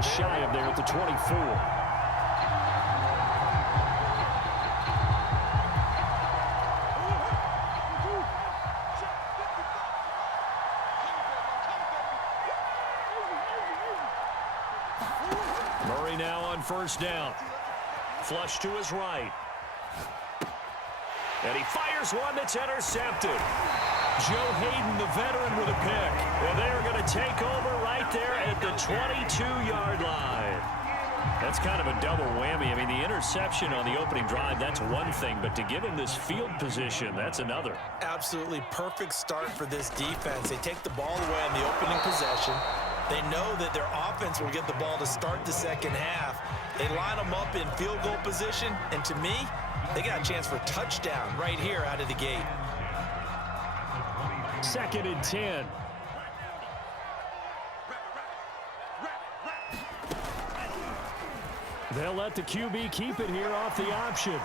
yards shy of there at the 24. Murray now on first down. Flush to his right. And he fires one that's intercepted. Joe Hayden, the veteran, with a pick. And they're going to take over right there at the 22-yard line. That's kind of a double whammy. I mean, the interception on the opening drive, that's one thing. But to give him this field position, that's another. Absolutely perfect start for this defense. They take the ball away on the opening possession. They know that their offense will get the ball to start the second half. They line them up in field goal position. And to me, they got a chance for a touchdown right here out of the gate. 2nd and 10. They'll let the QB keep it here off the option.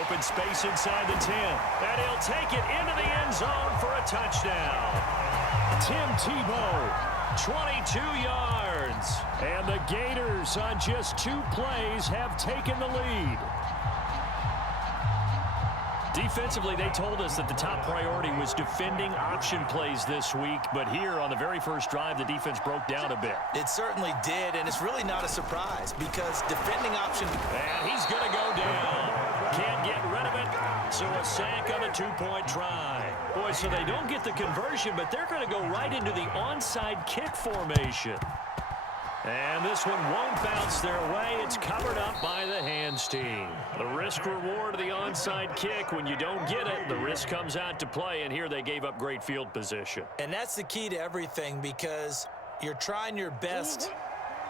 Open space inside the 10. And he'll take it into the end zone for a touchdown. Tim Tebow, 22 yards. And the Gators on just 2 plays have taken the lead. Defensively, they told us that the top priority was defending option plays this week. But here on the very first drive, the defense broke down a bit. It certainly did, and it's really not a surprise because defending option... And he's going to go down. Can't get rid of it. So a sack on a 2-point try. Boy, so they don't get the conversion, but they're going to go right into the onside kick formation. And this one won't bounce their way. It's covered up by the hands team. The risk-reward of the onside kick. When you don't get it, the risk comes out to play, and here they gave up great field position. And that's the key to everything because you're trying your best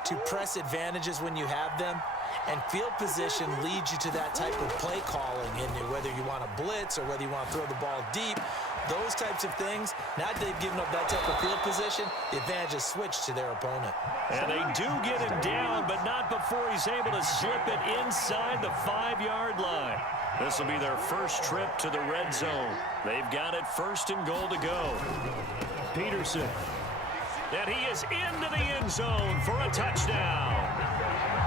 to press advantages when you have them, and field position leads you to that type of play calling, and whether you want to blitz or whether you want to throw the ball deep, those types of things. Now that they've given up that type of field position, the advantage is switched to their opponent. And they do get him down, but not before he's able to slip it inside the 5-yard line. This will be their first trip to the red zone. They've got it 1st and goal to go. Peterson. And he is into the end zone for a touchdown.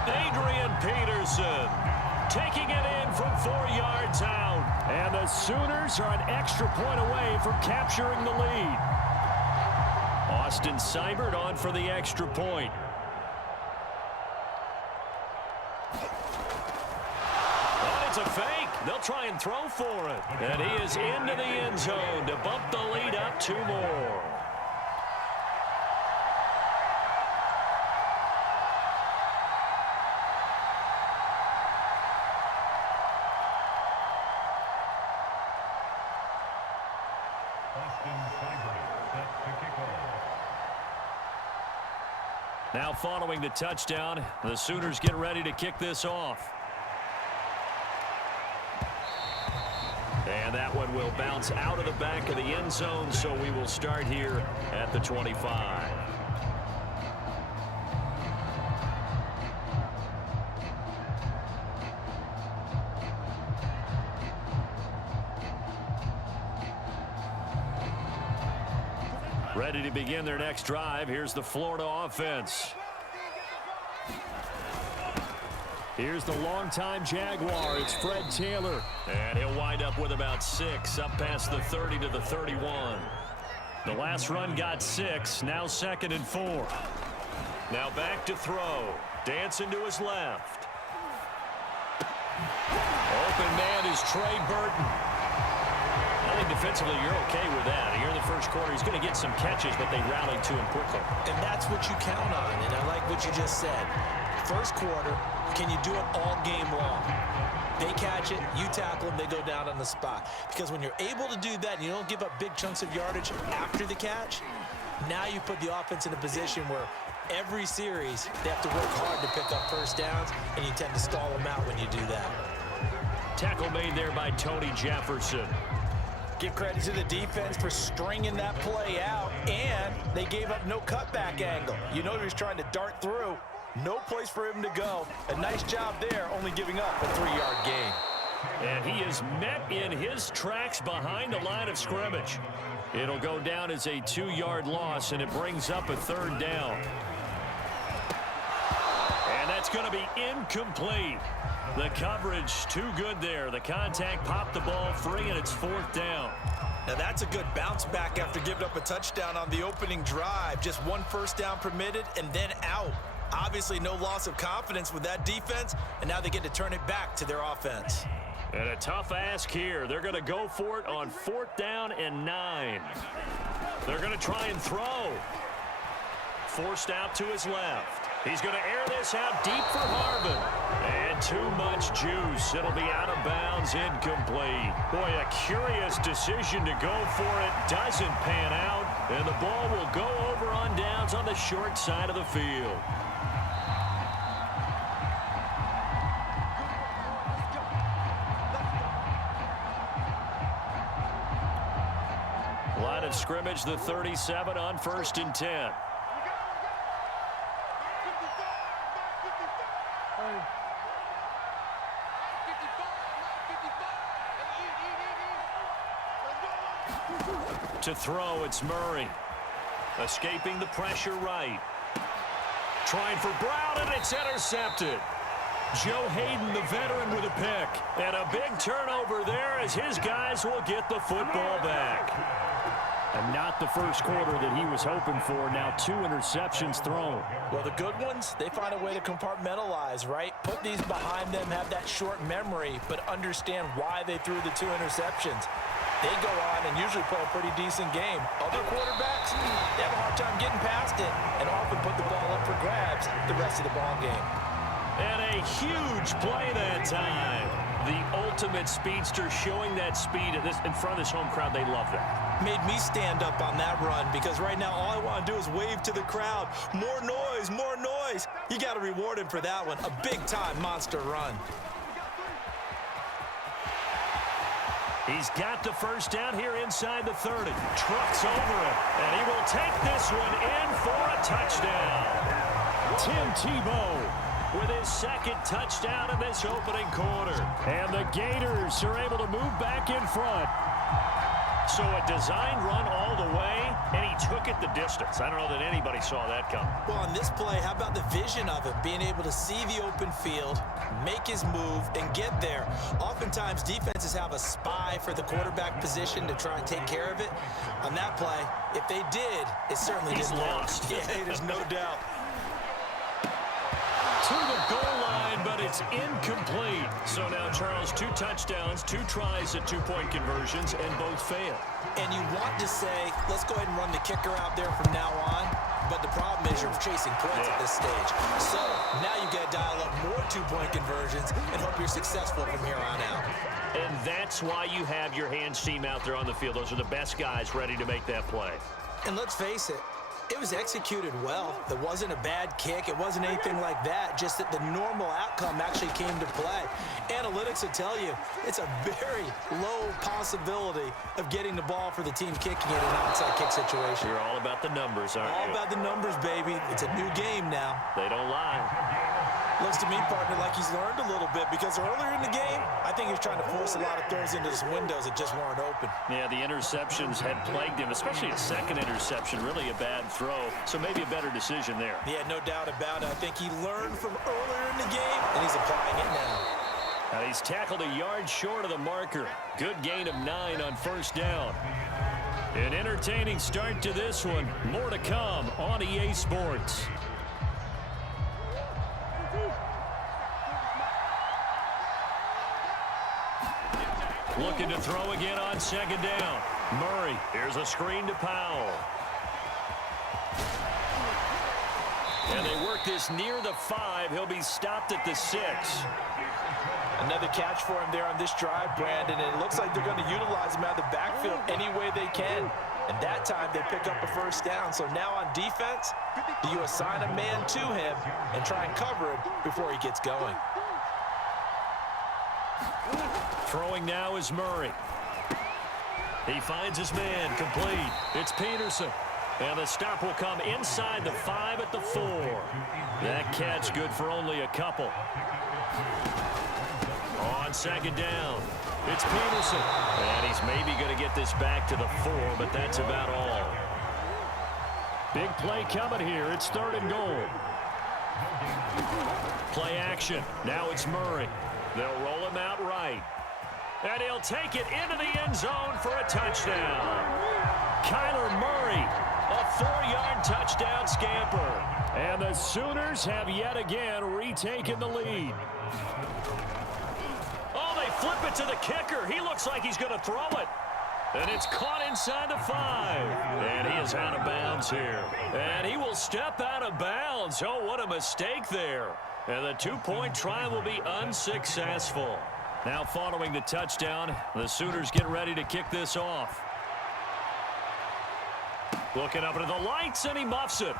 Adrian Peterson taking it in from 4 yards out. And the Sooners are an extra point away from capturing the lead. Austin Seibert on for the extra point. And it's a fake. They'll try and throw for it. And he is into the end zone to bump the lead up 2 more. Now following the touchdown, the Sooners get ready to kick this off. And that one will bounce out of the back of the end zone, so we will start here at the 25. Ready to begin their next drive. Here's the Florida offense. Here's the longtime Jaguar. It's Fred Taylor. And he'll wind up with about 6, up past the 30 to the 31. The last run got 6, now 2nd and 4. Now back to throw. Dancing to his left. Open man is Trey Burton. I think defensively you're okay with that. Here in the first quarter, he's going to get some catches, but they rallied to him quickly. And that's what you count on, and I like what you just said. First quarter, can you do it all game long? They catch it, you tackle them, they go down on the spot. Because when you're able to do that and you don't give up big chunks of yardage after the catch, now you put the offense in a position where every series they have to work hard to pick up first downs, and you tend to stall them out when you do that. Tackle made there by Tony Jefferson. Give credit to the defense for stringing that play out, and they gave up no cutback angle. You know he was trying to dart through. No place for him to go. A nice job there, only giving up a 3-yard gain. And he is met in his tracks behind the line of scrimmage. It'll go down as a 2-yard loss, and it brings up a 3rd down. And that's going to be incomplete. The coverage too good there. The contact popped the ball free, and it's 4th down. Now that's a good bounce back after giving up a touchdown on the opening drive. Just 1 first down permitted and then out. Obviously no loss of confidence with that defense, and now they get to turn it back to their offense. And a tough ask here. They're going to go for it on 4th down and 9. They're going to try and throw. Forced out to his left. He's going to air this out deep for Harvin. And too much juice. It'll be out of bounds, incomplete. Boy, a curious decision to go for it. Doesn't pan out. And the ball will go over on downs on the short side of the field. Line of scrimmage, the 37 on 1st and 10. To throw, it's Murray. Escaping the pressure right. Trying for Brown, and it's intercepted. Joe Hayden, the veteran, with a pick. And a big turnover there as his guys will get the football back. And not the first quarter that he was hoping for. Now 2 interceptions thrown. Well, the good ones, they find a way to compartmentalize, right? Put these behind them, have that short memory, but understand why they threw the 2 interceptions. They go on and usually play a pretty decent game. Other quarterbacks, they have a hard time getting past it and often put the ball up for grabs the rest of the ball game. And a huge play that time. The ultimate speedster showing that speed in front of this home crowd. They love that. Made me stand up on that run because right now all I want to do is wave to the crowd. More noise, more noise. You got to reward him for that one. A big-time monster run. He's got the first down here inside the 30. Trucks over it, and he will take this one in for a touchdown. Tim Tebow with his 2nd touchdown in this opening quarter. And the Gators are able to move back in front. So a design run all the way, and he took it the distance. I don't know that anybody saw that come. Well, on this play, how about the vision of it? Being able to see the open field, make his move, and get there. Oftentimes, defenses have a spy for the quarterback position to try and take care of it. On that play, if they did, it certainly didn't lost. Yeah, there's no doubt. To the goal line, but it's incomplete. So now, Charles, 2 touchdowns, 2 tries at 2-point conversions, and both fail. And you want to say, let's go ahead and run the kicker out there from now on. But the problem is you're chasing points at this stage. So now you got to dial up more 2-point conversions and hope you're successful from here on out. And that's why you have your hands team out there on the field. Those are the best guys ready to make that play. And let's face it, it was executed well. It wasn't a bad kick. It wasn't anything like that. Just that the normal outcome actually came to play. Analytics will tell you it's a very low possibility of getting the ball for the team kicking it in an onside kick situation. You're all about the numbers, aren't you? All about the numbers, baby. It's a new game now. They don't lie. Looks to me, partner, like he's learned a little bit because earlier in the game, I think he was trying to force a lot of throws into his windows that just weren't open. Yeah, the interceptions had plagued him, especially a 2nd interception, really a bad throw. So maybe a better decision there. Yeah, no doubt about it. I think he learned from earlier in the game, and he's applying it now. And he's tackled a yard short of the marker. Good gain of 9 on 1st down. An entertaining start to this one. More to come on EA Sports. Looking to throw again on 2nd down. Murray, here's a screen to Powell. And they work this near the 5. He'll be stopped at the 6. Another catch for him there on this drive, Brandon, and it looks like they're going to utilize him out of the backfield any way they can. And that time they pick up a first down. So now on defense, do you assign a man to him and try and cover him before he gets going? Throwing now is Murray. He finds his man, complete. It's Peterson. And the stop will come inside the 5 at the 4. That catch good for only a couple. On 2nd down, it's Peterson. And he's maybe going to get this back to the 4, but that's about all. Big play coming here. It's 3rd and goal. Play action. Now it's Murray. They'll roll him out right. And he'll take it into the end zone for a touchdown. Kyler Murray, a 4-yard touchdown scamper. And the Sooners have yet again retaken the lead. Oh, they flip it to the kicker. He looks like he's going to throw it. And it's caught inside the 5. And he is out of bounds here. And he will step out of bounds. Oh, what a mistake there. And the 2-point try will be unsuccessful. Now following the touchdown, the Sooners get ready to kick this off. Looking up into the lights, and he muffs it.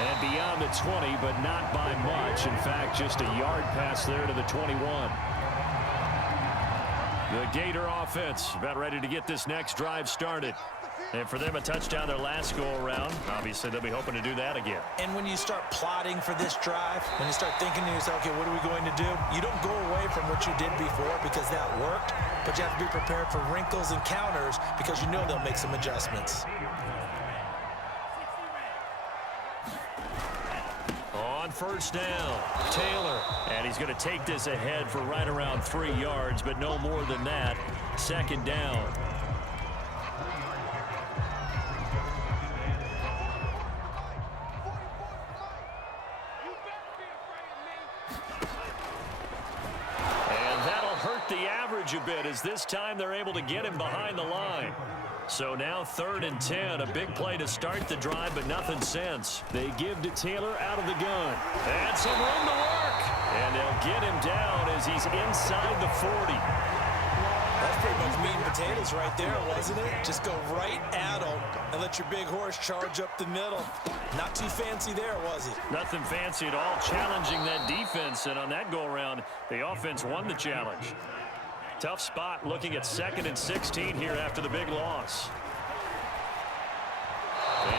And beyond the 20, but not by much. In fact, just a yard pass there to the 21. The Gator offense about ready to get this next drive started. And for them, a touchdown their last go-around. Obviously, they'll be hoping to do that again. And when you start plotting for this drive, when you start thinking to yourself, okay, what are we going to do? You don't go away from what you did before because that worked, but you have to be prepared for wrinkles and counters because you know they'll make some adjustments. On first down, Taylor. And he's going to take this ahead for right around 3 yards, but no more than that. Second down. A bit as this time they're able to get him behind the line. So now 3rd and 10, a big play to start the drive, but nothing since. They give to Taylor out of the gun. And some room to work. And they'll get him down as he's inside the 40. That's pretty much meat and potatoes right there, wasn't it? Just go right at him and let your big horse charge up the middle. Not too fancy there, was it? Nothing fancy at all, challenging that defense. And on that go-around, the offense won the challenge. Tough spot looking at 2nd and 16 here after the big loss.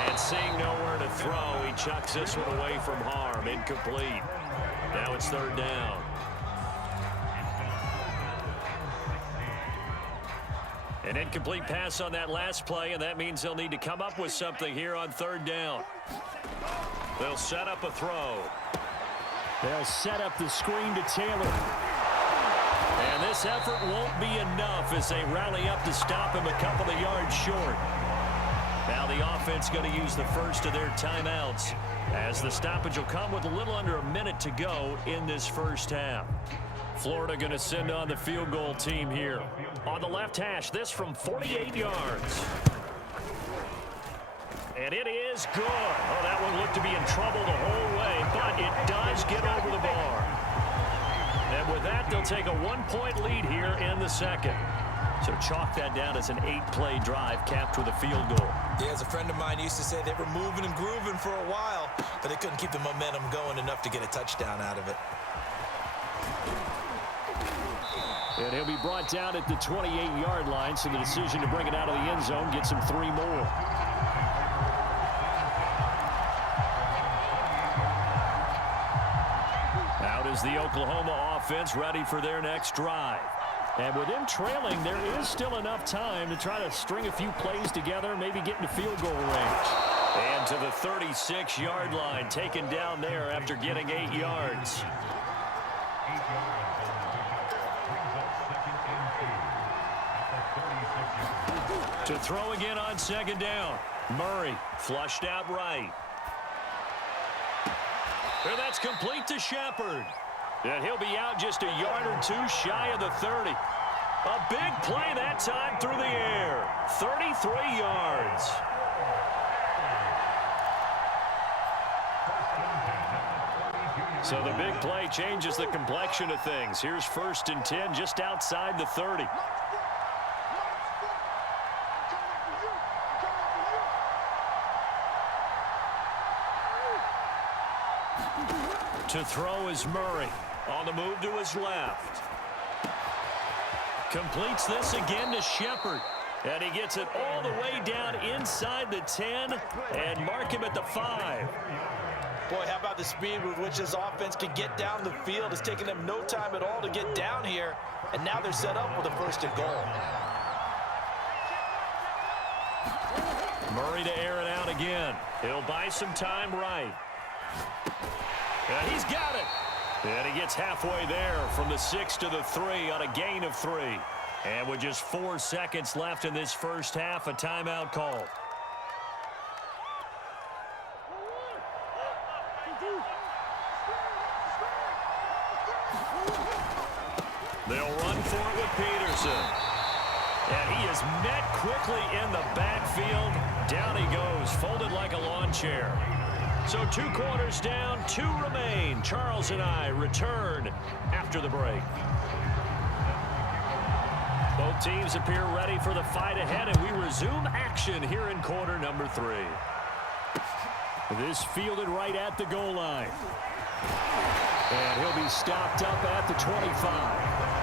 And seeing nowhere to throw, he chucks this one away from harm. Incomplete. Now it's 3rd down. An incomplete pass on that last play, and that means they'll need to come up with something here on 3rd down. They'll set up a throw. They'll set up the screen to Taylor. And this effort won't be enough as they rally up to stop him a couple of yards short. Now the offense going to use the first of their timeouts as the stoppage will come with a little under a minute to go in this first half. Florida going to send on the field goal team here. On the left hash, this from 48 yards. And it is good. Oh, that one looked to be in trouble the whole way, but it does get over the bar. And with that, they'll take a 1-point lead here in the second. So chalk that down as an 8-play drive capped with a field goal. Yeah, as a friend of mine used to say, they were moving and grooving for a while, but they couldn't keep the momentum going enough to get a touchdown out of it. And he'll be brought down at the 28-yard line, so the decision to bring it out of the end zone gets him 3 more. Out is the Oklahoma offense ready for their next drive. And with them trailing, there is still enough time to try to string a few plays together, maybe get into field goal range. And to the 36-yard line, taken down there after getting 8 yards. To throw again on 2nd down. Murray flushed out right. And that's complete to Shepard. And he'll be out just a yard or 2 shy of the 30. A big play that time through the air. 33 yards. So the big play changes the complexion of things. Here's 1st and 10 just outside the 30. To throw is Murray. On the move to his left. Completes this again to Shepard. And he gets it all the way down inside the 10 and mark him at the 5. Boy, how about the speed with which this offense can get down the field? It's taken them no time at all to get down here. And now they're set up with a 1st and goal. Murray to air it out again. He'll buy some time right. And he's got it. And he gets halfway there from the 6 to the 3 on a gain of 3. And with just 4 seconds left in this first half, a timeout called. They'll run for it with Peterson. And he is met quickly in the backfield. Down he goes, folded like a lawn chair. So 2 quarters down, 2 remain. Charles and I return after the break. Both teams appear ready for the fight ahead, and we resume action here in quarter number 3. This fielded right at the goal line. And he'll be stopped up at the 25.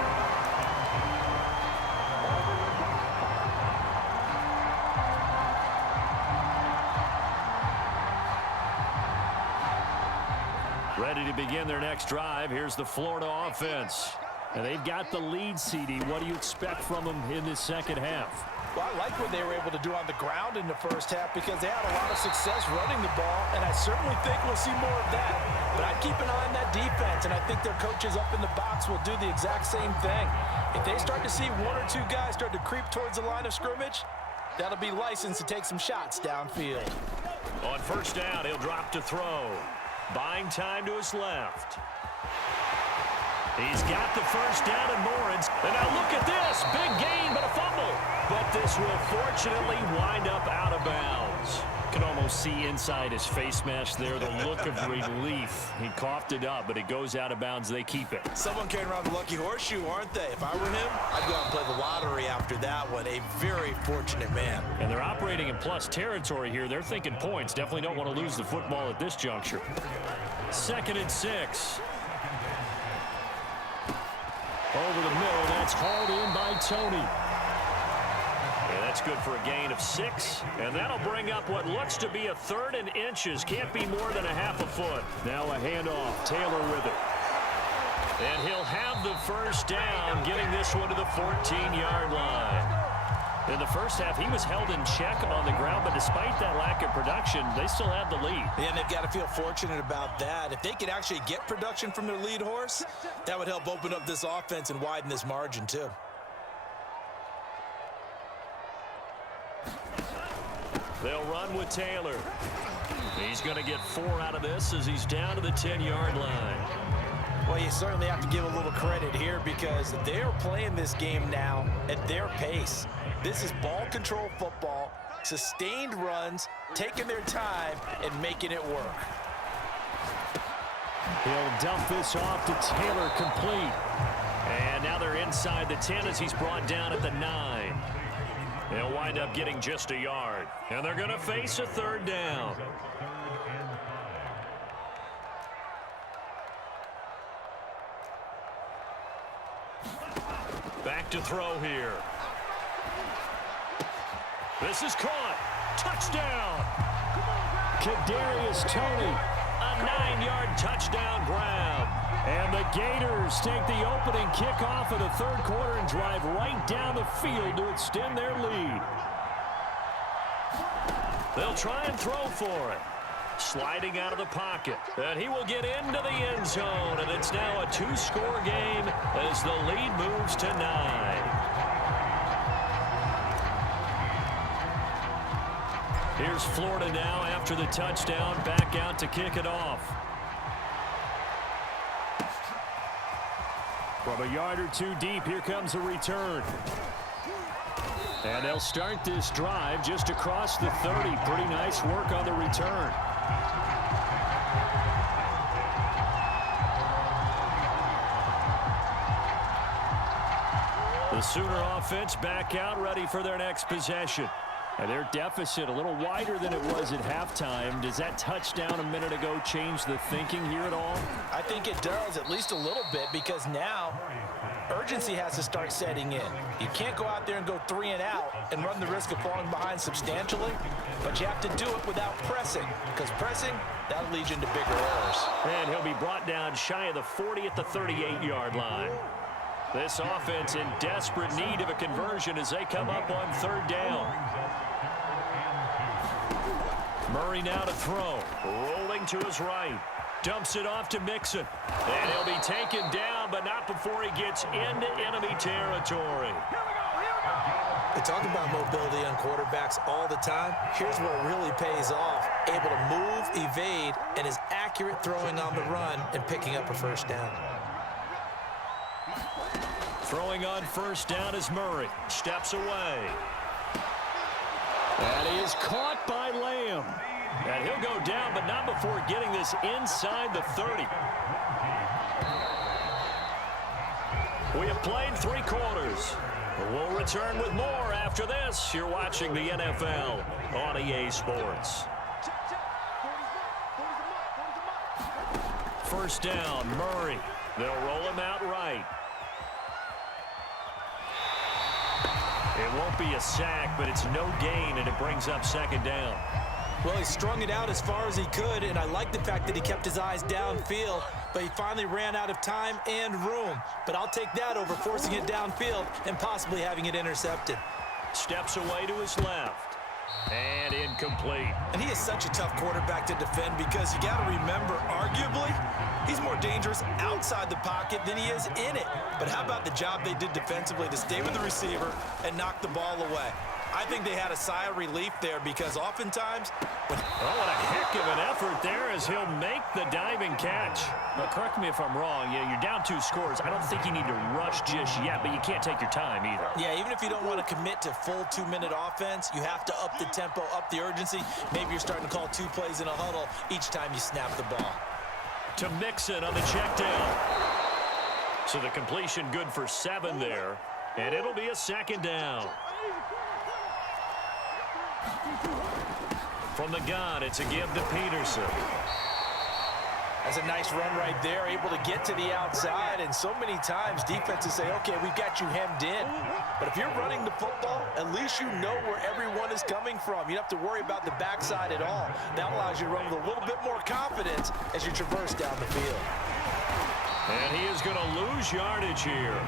Ready to begin their next drive. Here's the Florida offense. And they've got the lead, CD. What do you expect from them in this second half? Well, I like what they were able to do on the ground in the first half because they had a lot of success running the ball, and I certainly think we'll see more of that. But I'd keep an eye on that defense, and I think their coaches up in the box will do the exact same thing. If they start to see 1 or 2 guys start to creep towards the line of scrimmage, that'll be licensed to take some shots downfield. On first down, he'll drop to throw. Buying time to his left. He's got the first down and more. And now look at this. Big gain, but a fumble. But this will fortunately wind up out of bounds. You can almost see inside his face mask there the look of relief. He coughed it up, but it goes out of bounds. They keep it. Someone carrying around the lucky horseshoe, aren't they? If I were him, I'd go out and play the lottery after that one. A very fortunate man. And they're operating in plus territory here. They're thinking points. Definitely don't want to lose the football at this juncture. 2nd and 6. Over the middle, that's hauled in by Tony. Yeah, that's good for a gain of 6. And that'll bring up what looks to be a 3rd and inches. Can't be more than a half a foot. Now a handoff. Taylor with it. And he'll have the first down, getting this one to the 14-yard line. In the first half, he was held in check on the ground, but despite that lack of production, they still have the lead. Yeah, and they've got to feel fortunate about that. If they could actually get production from their lead horse, that would help open up this offense and widen this margin, too. They'll run with Taylor. He's going to get 4 out of this as he's down to the 10-yard line. Well, you certainly have to give a little credit here because they're playing this game now at their pace. This is ball control football, sustained runs, taking their time, and making it work. He'll dump this off to Taylor, complete. And now they're inside the 10 as he's brought down at the 9. They'll wind up getting just a yard. And they're going to face a 3rd down. Back to throw here. This is caught. Touchdown. Kadarius Toney. A 9-yard touchdown grab. And the Gators take the opening kickoff of the 3rd quarter and drive right down the field to extend their lead. They'll try and throw for it. Sliding out of the pocket. And he will get into the end zone. And it's now a 2-score game as the lead moves to 9. Here's Florida now after the touchdown. Back out to kick it off. From a yard or 2 deep, here comes a return. And they'll start this drive just across the 30. Pretty nice work on the return. The Sooner offense back out, ready for their next possession. And their deficit a little wider than it was at halftime. Does that touchdown a minute ago change the thinking here at all? I think it does, at least a little bit, because now urgency has to start setting in. You can't go out there and go 3 and out and run the risk of falling behind substantially, but you have to do it without pressing, because pressing, that'll lead you into bigger errors. And he'll be brought down shy of the 40 at the 38-yard line. This offense in desperate need of a conversion as they come up on 3rd down. Murray now to throw. Rolling to his right. Dumps it off to Mixon. And he'll be taken down, but not before he gets into enemy territory. They talk about mobility on quarterbacks all the time. Here's where it really pays off. Able to move, evade, and is accurate throwing on the run and picking up a first down. Throwing on first down is Murray. Steps away. That is caught by Lamb. And he'll go down, but not before getting this inside the 30. We have played 3 quarters. We'll return with more after this. You're watching the NFL on EA Sports. First down, Murray. They'll roll him out right. It won't be a sack, but it's no gain, and it brings up second down. Well, he strung it out as far as he could, and I like the fact that he kept his eyes downfield, but he finally ran out of time and room. But I'll take that over forcing it downfield and possibly having it intercepted. Steps away to his left. And incomplete. And he is such a tough quarterback to defend because you got to remember, arguably, he's more dangerous outside the pocket than he is in it. But how about the job they did defensively to stay with the receiver and knock the ball away? I think they had a sigh of relief there because oftentimes... Oh, what a heck of an effort there as he'll make the diving catch. Now, correct me if I'm wrong. Yeah, you're down 2 scores. I don't think you need to rush just yet, but you can't take your time either. Yeah, even if you don't want to commit to full 2-minute offense, you have to up the tempo, up the urgency. Maybe you're starting to call 2 plays in a huddle each time you snap the ball. To Mixon on the check down. So the completion good for 7 there, and it'll be a second down. From the gun, it's a give to Peterson. That's a nice run right there, able to get to the outside, and so many times defenses say, okay, we've got you hemmed in. But if you're running the football, at least you know where everyone is coming from. You don't have to worry about the backside at all. That allows you to run with a little bit more confidence as you traverse down the field. And he is going to lose yardage here.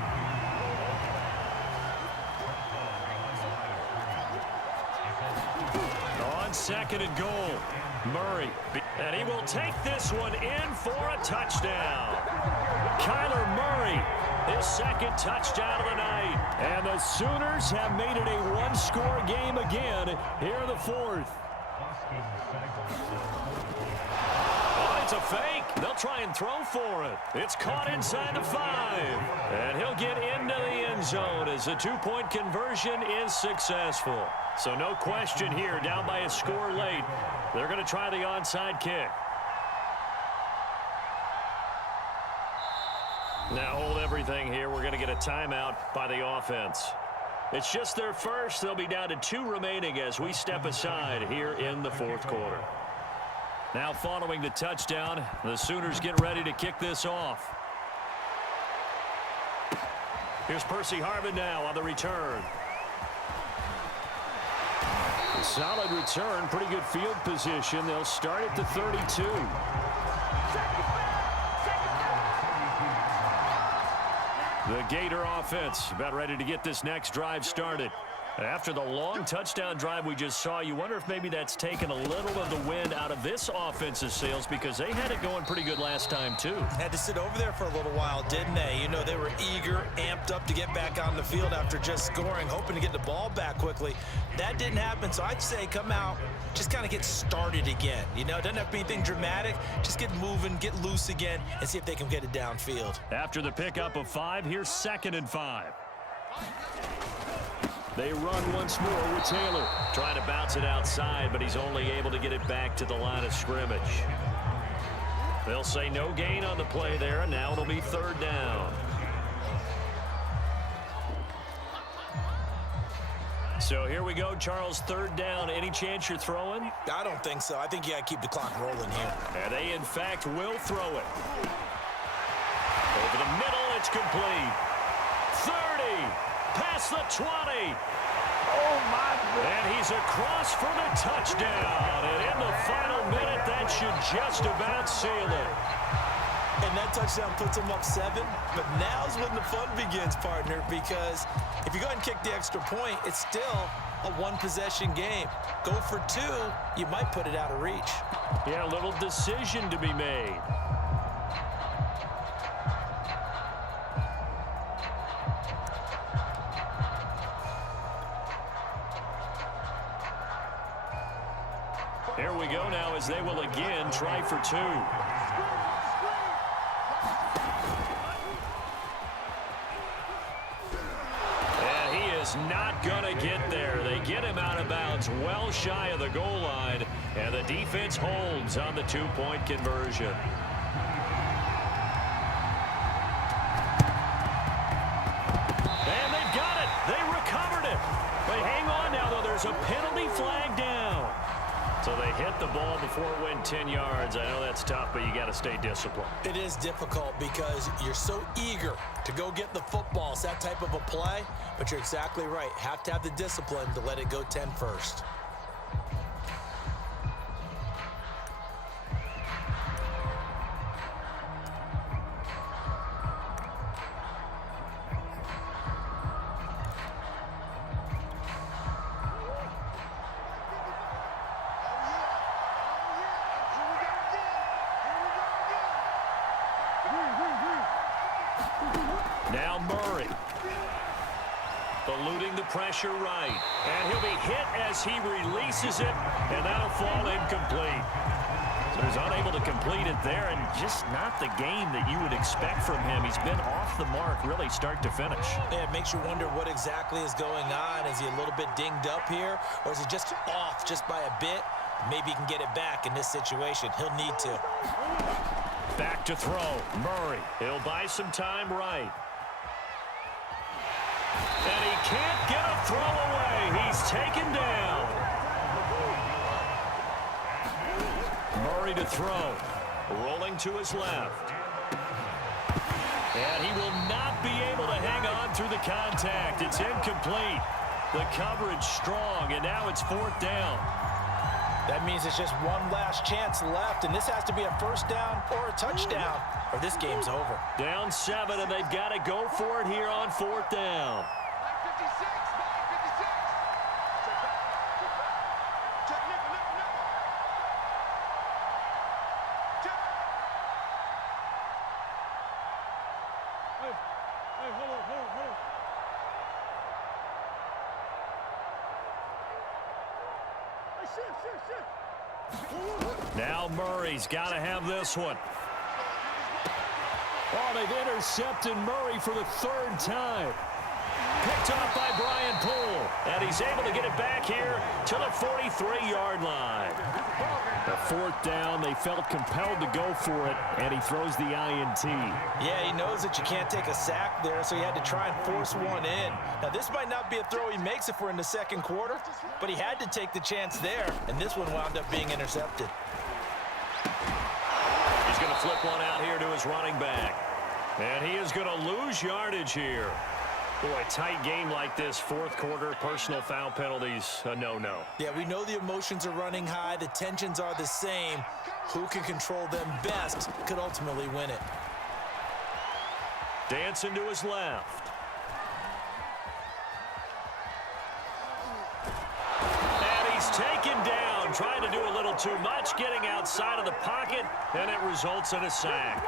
Second and goal. Murray. And he will take this one in for a touchdown. Kyler Murray, his second touchdown of the night. And the Sooners have made it a 1-score game again here in the 4th. Oh, it's a fake. They'll try and throw for it. It's caught inside the 5. And he'll get into the end zone as the 2-point conversion is successful. So no question here, down by a score late. They're going to try the onside kick. Now hold everything here. We're going to get a timeout by the offense. It's just their first. They'll be down to 2 remaining as we step aside here in the 4th quarter. Now following the touchdown, the Sooners get ready to kick this off. Here's Percy Harvin now on the return. Solid return, pretty good field position. They'll start at the 32. The Gator offense about ready to get this next drive started. After the long touchdown drive we just saw, you wonder if maybe that's taken a little of the wind out of this offense's sails because they had it going pretty good last time too. Had to sit over there for a little while, didn't they? You know, they were eager, amped up to get back on the field after just scoring, hoping to get the ball back quickly. That didn't happen, so I'd say come out, just kind of get started again. You know, it doesn't have to be anything dramatic. Just get moving, get loose again, and see if they can get it downfield. After the pickup of 5, here's 2nd and 5. They run once more with Taylor. Trying to bounce it outside, but he's only able to get it back to the line of scrimmage. They'll say no gain on the play there, and now it'll be 3rd down. So here we go, Charles, 3rd down. Any chance you're throwing? I don't think so. I think you got to keep the clock rolling here. And they, in fact, will throw it. Over the middle, it's complete. 30. Past the 20. Oh, my God. And he's across for the touchdown. And in the final minute, that should just about seal it. And that touchdown puts them up 7. But now's when the fun begins, partner, because if you go ahead and kick the extra point, it's still a one-possession game. Go for two, you might put it out of reach. Yeah, a little decision to be made. Here we go now as they will again try for two. And he is not going to get there. They get him out of bounds well shy of the goal line, and the defense holds on the two-point conversion. And they've got it. They recovered it. They hang on now, though. There's a penalty flag down. So they hit the ball before it went 10 yards. I know that's tough, but you got to stay disciplined. It is difficult because you're so eager to go get the football. It's that type of a play, but you're exactly right. Have to have the discipline to let it go 10 first. Now Murray. Eluding the pressure right. And he'll be hit as he releases it, and that'll fall incomplete. So he's unable to complete it there, and just not the game that you would expect from him. He's been off the mark really start to finish. Yeah, it makes you wonder what exactly is going on. Is he a little bit dinged up here, or is he just off just by a bit? Maybe he can get it back in this situation. He'll need to. Back to throw. Murray. He'll buy some time right. And he can't get a throw away. He's taken down. Murray to throw. Rolling to his left. And he will not be able to hang on through the contact. It's incomplete. The coverage strong, and now it's fourth down. That means it's just one last chance left, and this has to be a first down or a touchdown, or this game's over. Down 7, and they've got to go for it here on fourth down. Now Murray's got to have this one. Oh, they've intercepted Murray for the third time. Picked off by Brian Poole. And he's able to get it back here to the 43-yard line. The fourth down, they felt compelled to go for it, and he throws the INT. Yeah, he knows that you can't take a sack there, so he had to try and force one in. Now, this might not be a throw he makes if we're in the second quarter, but he had to take the chance there, and this one wound up being intercepted. He's going to flip one out here to his running back. And he is going to lose yardage here. Boy, tight game like this, fourth quarter, personal foul penalties, a no-no. Yeah, we know the emotions are running high. The tensions are the same. Who can control them best could ultimately win it. Dancing to his left. And he's taken down, trying to do a little too much, getting outside of the pocket, and it results in a sack.